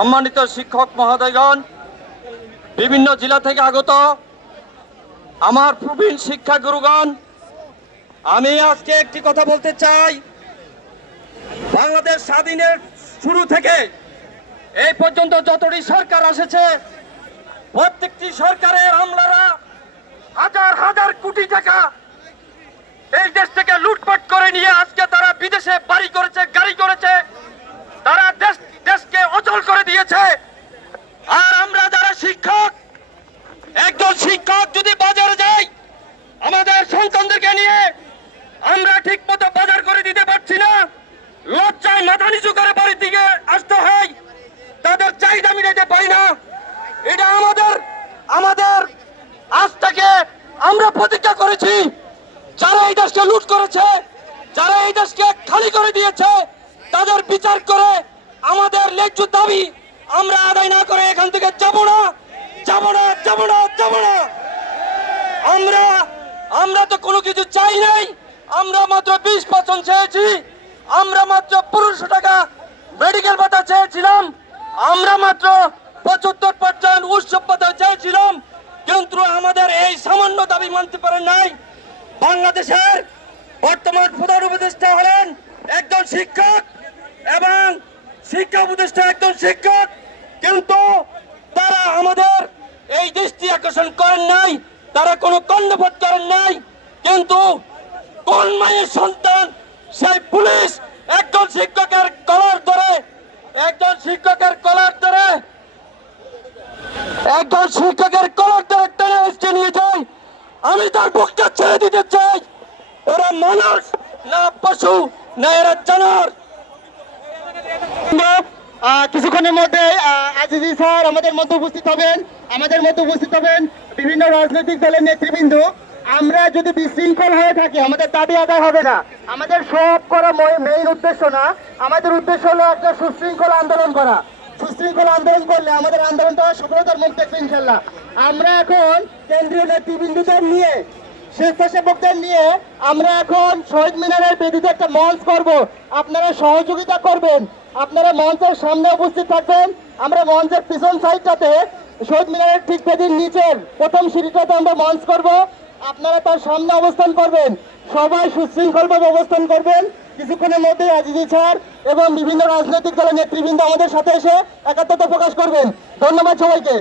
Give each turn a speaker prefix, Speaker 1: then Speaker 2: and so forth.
Speaker 1: সম্মানিত শিক্ষক মহোদয়গণ, বিভিন্ন জেলা থেকে আগত আমার প্রবীণ শিক্ষাগুরুগণ আমি আজকে একটি কথা বলতে চাই। বাংলাদেশ স্বাধীনের শুরু থেকে এই পর্যন্ত যতটি সরকার এসেছে প্রত্যেকটি সরকারের আমলারা হাজার হাজার কোটি টাকা এই দেশ থেকে লুটপাট করে নিয়ে আজকে তারা বিদেশে বাড়ি করেছে, গাড়ি করেছে তারা দেশ দেশকে অচল করে দিয়েছে আর আমরা যারা শিক্ষক একজন শিক্ষক যদি বাজারে যাই আমাদের সন্তানদেরকে নিয়ে আমরা ঠিক মতো বাজার করে দিতে পারছি না। লজ্জায় মাথা নিচু করে বাড়ির দিকে আসতে হয়। তাদের চাহিদা মিটাতে পারি না। এটা আমাদের আমাদের আজ আমরা প্রতিজ্ঞা করেছি। যারা এই দেশকে লুট করেছে, যারা এই দেশকে খালি করে দিয়েছে, তাদের বিচার করে আমাদের ন্যায্য দাবি আমরা আদায় না করে এখান থেকে যাব না। যাব না যাব না যাব না। আমরা আমরা তো কোনো কিছু চাই নাই। আমরা মাত্র বিশ পার্সেন্ট চেয়েছি। আমরা মাত্র পনেরোশো টাকা মেডিকেল ভাতা চেয়েছিলাম। আমরা মাত্র পঁচাত্তর পার্সেন্ট উৎসব ভাতা চেয়েছিলাম। কিন্তু আমাদের এই সামান্য দাবি মানতে পারেন নাই। বাংলাদেশের বর্তমান প্রধান উপদেষ্টা হলেন একজন শিক্ষক এবং শিক্ষা উপদেষ্টা একজন শিক্ষক। কিন্তু তারা আমাদের এই দৃষ্টি আকর্ষণ করেন নাই। তারা কোনো কর্ণপাত করেন নাই। কিন্তু কোন মায়ের সন্তান? সেই পুলিশ একজন শিক্ষকের কলার ধরে, একজন শিক্ষকের কলার ধরে, একজন শিক্ষকের কলার ধরে টেনে আজকে নিয়ে যায় আমি তার বুকটা ছেড়ে দিতে চাই। এরা মানুষ, না পশু, না এরা জানোয়ার।
Speaker 2: কিছুক্ষণের মধ্যে আজিজি স্যার আমাদের মধ্যে উপস্থিত হবেন। আমাদের মধ্যে উপস্থিত হবেন বিভিন্ন রাজনৈতিক দলের নেতৃবৃন্দ। আমরা যদি বিশৃঙ্খল হয়ে থাকি, আমাদের দাবি আদায় হবে না। আমাদের সব করা মেইন উদ্দেশ্য না। আমাদের উদ্দেশ্য হলো একটা সুশৃঙ্খল আন্দোলন করা। সুশৃঙ্খল আন্দোলন করলে আমাদের আন্দোলনটা সফলতার মুখ দেখবে ইনশাল্লাহ। আমরা এখন কেন্দ্রীয় নেতৃবৃন্দদের নিয়ে, স্বেচ্ছাসেবকদের নিয়ে, আমরা এখন শহীদ মিনারের বেদিতে একটা মঞ্চ করব। আপনারা সহযোগিতা করবেন। আপনারা মঞ্চের সামনে উপস্থিত থাকবেন। আমরা মঞ্চের পিছন সাইডটাতে শহীদ মিনারের ঠিক বেদির নিচের প্রথম সিঁড়িটাতে আমরা মঞ্চ করব। আপনারা তার সামনে অবস্থান করবেন। সবাই সুশৃঙ্খলভাবে অবস্থান করবেন। কিছুক্ষণের মধ্যে আজিজি স্যার এবং বিভিন্ন রাজনৈতিক দলের নেতৃবৃন্দ আমাদের সাথে এসে একাত্মতা প্রকাশ করবেন। ধন্যবাদ সবাইকে।